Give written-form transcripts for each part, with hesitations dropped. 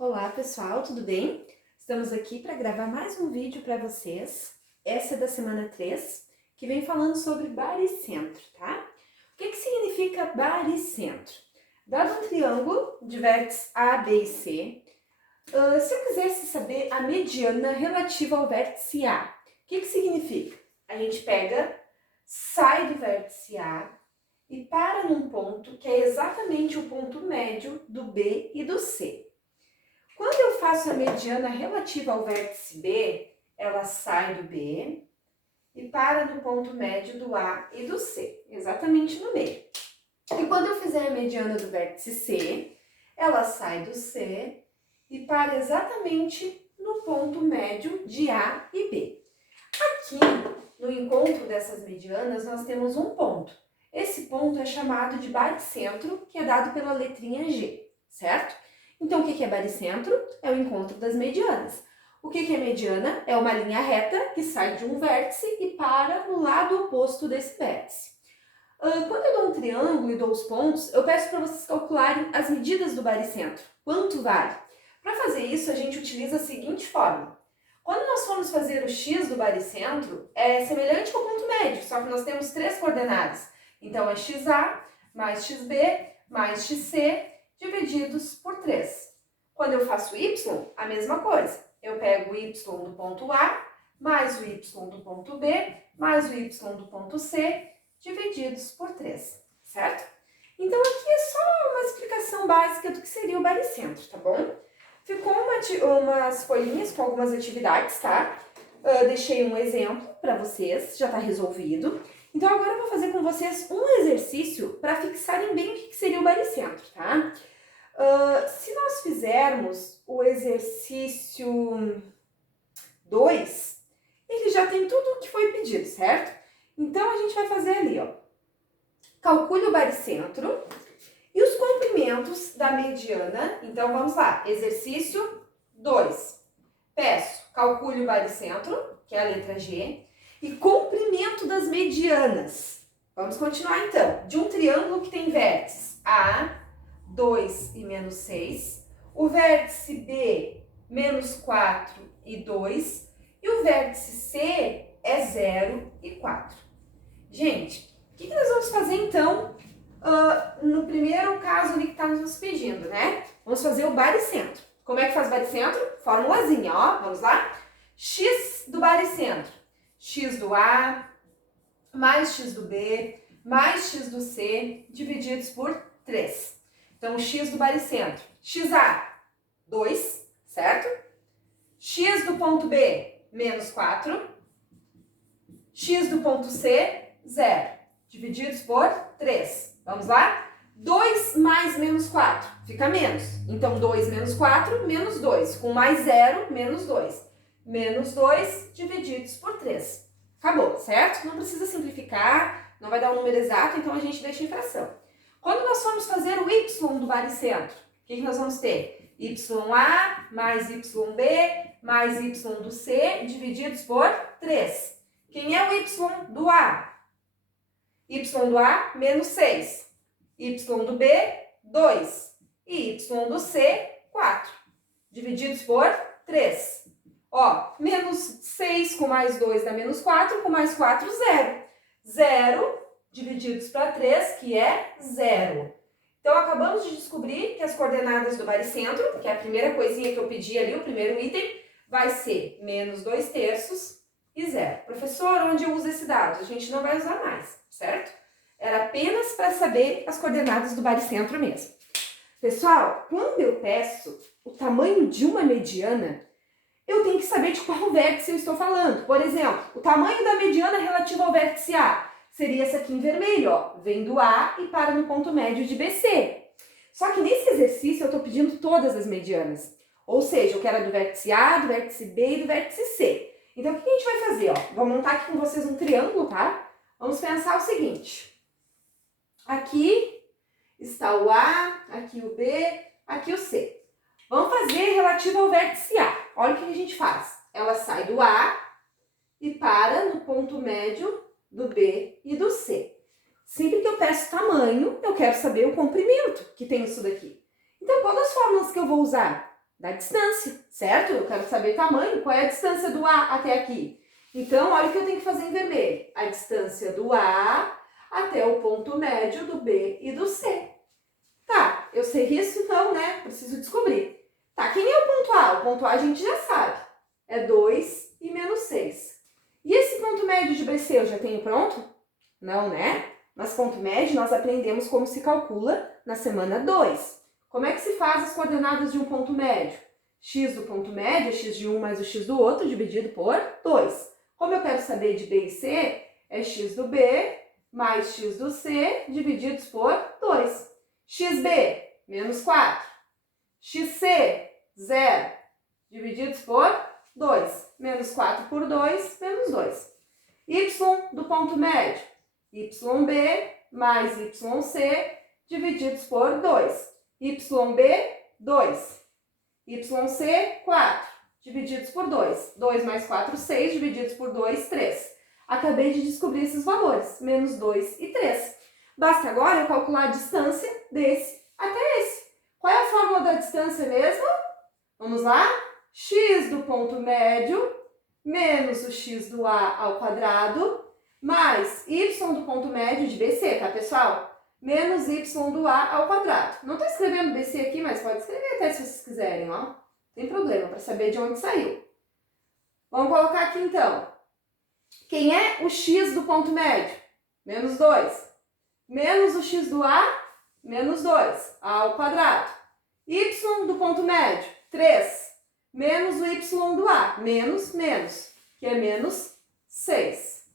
Olá pessoal, tudo bem? Estamos aqui para gravar mais um vídeo para vocês. Essa é da semana 3, que vem falando sobre baricentro, tá? O que significa baricentro? Dado um triângulo de vértices A, B e C, se eu quisesse saber a mediana relativa ao vértice A, o que significa? A gente pega, sai do vértice A e para num ponto que é exatamente o ponto médio do B e do C. Quando eu faço a mediana relativa ao vértice B, ela sai do B e para no ponto médio do A e do C, exatamente no meio. E quando eu fizer a mediana do vértice C, ela sai do C e para exatamente no ponto médio de A e B. Aqui, no encontro dessas medianas, nós temos um ponto. Esse ponto é chamado de baricentro, que é dado pela letrinha G, certo? Então, o que é baricentro? É o encontro das medianas. O que é mediana? É uma linha reta que sai de um vértice e para no lado oposto desse vértice. Quando eu dou um triângulo e dou os pontos, eu peço para vocês calcularem as medidas do baricentro. Quanto vale? Para fazer isso, a gente utiliza a seguinte fórmula. Quando nós formos fazer o x do baricentro, é semelhante ao ponto médio, só que nós temos 3 coordenadas. Então, é xa mais xb mais xc divididos por 3. Quando eu faço y, a mesma coisa. Eu pego o y do ponto A, mais o y do ponto B, mais o y do ponto C, divididos por 3, certo? Então, aqui é só uma explicação básica do que seria o baricentro, tá bom? Ficou umas folhinhas com algumas atividades, tá? Deixei um exemplo para vocês, já está resolvido. Então, agora eu vou fazer com vocês um exercício para fixarem bem o que seria o baricentro, tá? Se nós fizermos o exercício 2, ele já tem tudo o que foi pedido, certo? Então, a gente vai fazer ali, ó. Calcule o baricentro e os comprimentos da mediana. Então, vamos lá. Exercício 2. Peço, calcule o baricentro, que é a letra G, e comprimento das medianas. Vamos continuar, então. De um triângulo que tem vértices A, 2 e menos 6, o vértice B, menos 4 e 2, e o vértice C é 0 e 4. Gente, o que nós vamos fazer então no primeiro caso ali que está nos pedindo, né? Vamos fazer o baricentro. Como é que faz baricentro? Formulazinha, ó, vamos lá? X do baricentro, x do A, mais x do B, mais x do C, divididos por 3. Então, o x do baricentro, xa, 2, certo? X do ponto B, menos 4. X do ponto C, 0, divididos por 3. Vamos lá? 2 mais menos 4, fica menos. Então, 2 menos 4, menos 2. Com mais 0, menos 2. Menos 2 divididos por 3. Acabou, certo? Não precisa simplificar, não vai dar um número exato, então a gente deixa em fração. Quando nós formos fazer o y do baricentro, o que nós vamos ter? YA mais YB mais y do C divididos por 3. Quem é o y do A? Y do A, menos 6. Y do B, 2. E y do C, 4. Divididos por 3. Ó, menos 6 com mais 2 dá menos 4, com mais 4, 0. 0 divididos para 3, que é 0. Então, acabamos de descobrir que as coordenadas do baricentro, que é a primeira coisinha que eu pedi ali, o primeiro item, vai ser menos 2 terços e 0. Professor, onde eu uso esse dado? A gente não vai usar mais, certo? Era apenas para saber as coordenadas do baricentro mesmo. Pessoal, quando eu peço o tamanho de uma mediana, eu tenho que saber de qual vértice eu estou falando. Por exemplo, o tamanho da mediana relativa ao vértice A seria essa aqui em vermelho, ó. Vem do A e para no ponto médio de BC. Só que nesse exercício eu estou pedindo todas as medianas. Ou seja, eu quero a do vértice A, do vértice B e do vértice C. Então, o que a gente vai fazer? Ó? Vou montar aqui com vocês um triângulo, tá? Vamos pensar o seguinte. Aqui está o A, aqui o B, aqui o C. Vamos fazer relativo ao vértice A. Olha o que a gente faz. Ela sai do A e para no ponto médio do B e do C. Sempre que eu peço tamanho, eu quero saber o comprimento que tem isso daqui. Então, quais as fórmulas que eu vou usar? Da distância, certo? Eu quero saber tamanho, qual é a distância do A até aqui. Então, olha o que eu tenho que fazer em vermelho. A distância do A até o ponto médio do B e do C. Tá, eu sei isso? Não, né? Preciso descobrir. Tá, quem é o ponto A? O ponto A a gente já sabe. É 2 e menos 6. E esse ponto médio de BC eu já tenho pronto? Não, né? Mas ponto médio nós aprendemos como se calcula na semana 2. Como é que se faz as coordenadas de um ponto médio? X do ponto médio é x de um mais o x do outro dividido por 2. Como eu quero saber de B e C, é x do B mais x do C divididos por 2. XB, menos 4. XC, 0, divididos por 2. Menos 4 por 2, menos 2. Y do ponto médio, YB mais YC, divididos por 2. YB, 2. YC, 4, divididos por 2. 2 mais 4, 6, divididos por 2, 3. Acabei de descobrir esses valores, menos 2 e 3. Basta agora eu calcular a distância desse até esse. Qual é a fórmula da distância mesmo? Vamos lá? X do ponto médio menos o x do A ao quadrado mais y do ponto médio de BC, tá, pessoal? Menos y do A ao quadrado. Não estou escrevendo BC aqui, mas pode escrever até se vocês quiserem, ó. Não tem problema, para saber de onde saiu. Vamos colocar aqui, então. Quem é o x do ponto médio? Menos 2. Menos o x do A, menos 2, A ao quadrado. Y do ponto médio, 3. Menos o y do A, menos, que é menos 6,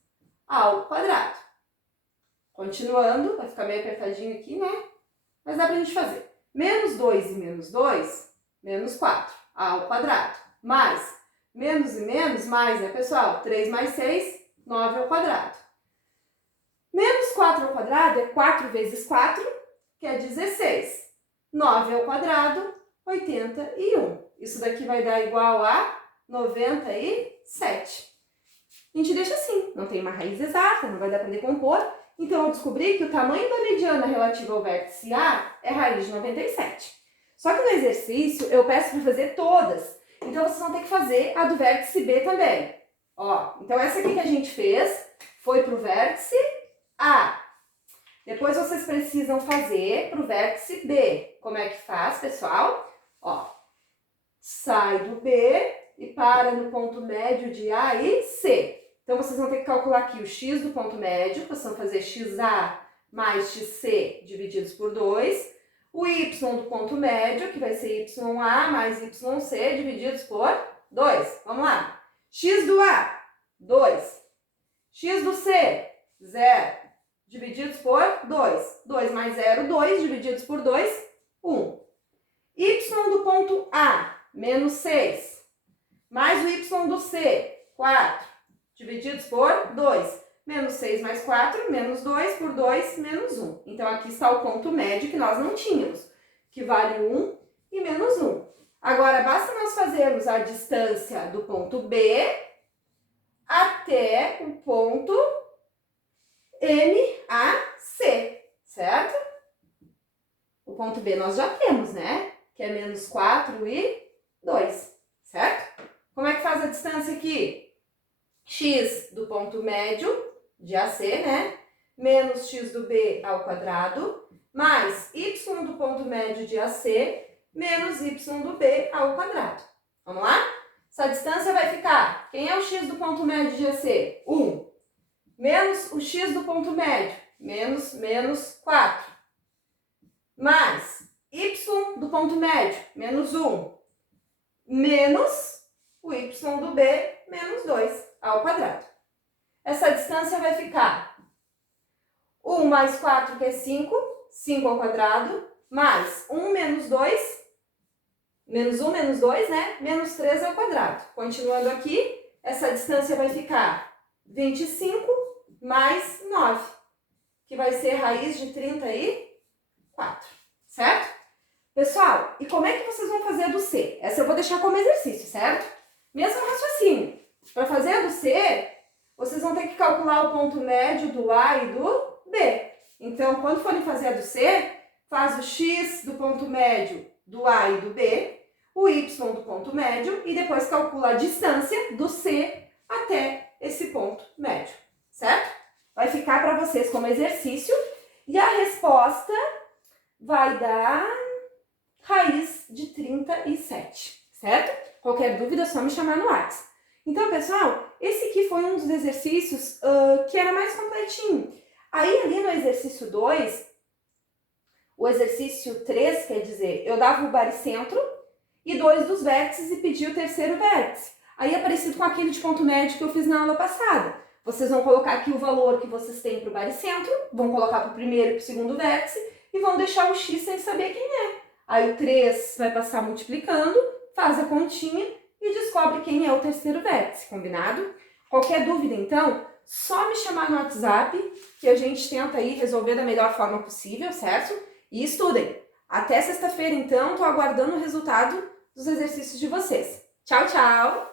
ao quadrado. Continuando, vai ficar meio apertadinho aqui, né? Mas dá pra gente fazer. Menos 2 e menos 2, menos 4, A ao quadrado. Mais, menos e menos, mais, né, pessoal? 3 mais 6, 9 ao quadrado. Menos 4 ao quadrado é 4 vezes 4, que é 16. 9 ao quadrado, 81. Isso daqui vai dar igual a 97. A gente deixa assim, não tem uma raiz exata, não vai dar para decompor. Então, eu descobri que o tamanho da mediana relativa ao vértice A é raiz de 97. Só que no exercício, eu peço para fazer todas. Então, vocês vão ter que fazer a do vértice B também. Ó, então, essa aqui que a gente fez foi para o vértice A. Depois vocês precisam fazer para o vértice B. Como é que faz, pessoal? Ó, sai do B e para no ponto médio de A e C. Então, vocês vão ter que calcular aqui o x do ponto médio, vocês vão fazer xa mais xc divididos por 2. O y do ponto médio, que vai ser ya mais yc divididos por 2. Vamos lá. X do A, 2. X do C, 0. Divididos por 2. 2 mais 0, 2. Divididos por 2, 1. Y do ponto A, menos 6. Mais o y do C, 4. Divididos por 2. Menos 6 mais 4, menos 2 por 2, menos 1. Então, aqui está o ponto médio que nós não tínhamos, que vale 1 e menos 1. Agora, basta nós fazermos a distância do ponto B até o ponto MAC, certo? O ponto B nós já temos, né? Que é menos 4 e 2, certo? Como é que faz a distância aqui? X do ponto médio de AC, né? Menos x do B ao quadrado, mais y do ponto médio de AC, menos y do B ao quadrado. Vamos lá? Essa distância vai ficar, quem é o x do ponto médio de AC? 1. Menos o x do ponto médio, menos 4. Mais y do ponto médio, menos 1. Menos o y do B, menos 2 ao quadrado. Essa distância vai ficar 1 mais 4, que é 5, 5 ao quadrado, mais 1 menos 2, menos 1 menos 2, né? Menos 3 ao quadrado. Continuando aqui, essa distância vai ficar 25 mais 9, que vai ser raiz de 34, certo? Pessoal, e como é que vocês vão fazer a do C? Essa eu vou deixar como exercício, certo? Mesmo raciocínio. Para fazer a do C, vocês vão ter que calcular o ponto médio do A e do B. Então, quando forem fazer a do C, faz o x do ponto médio do A e do B, o y do ponto médio e depois calcula a distância do C até esse ponto médio, certo? Vai ficar para vocês como exercício e a resposta vai dar raiz de 37, certo? Qualquer dúvida é só me chamar no WhatsApp. Então, pessoal, esse aqui foi um dos exercícios que era mais completinho. Aí, ali no exercício 2, o exercício 3, quer dizer, eu dava o baricentro e 2 dos vértices e pedia o terceiro vértice. Aí é parecido com aquele de ponto médio que eu fiz na aula passada. Vocês vão colocar aqui o valor que vocês têm para o baricentro, vão colocar para o primeiro e para o segundo vértice e vão deixar o x sem saber quem é. Aí o 3 vai passar multiplicando, faz a continha e descobre quem é o terceiro vértice, combinado? Qualquer dúvida, então, só me chamar no WhatsApp que a gente tenta aí resolver da melhor forma possível, certo? E estudem! Até sexta-feira, então, estou aguardando o resultado dos exercícios de vocês. Tchau, tchau!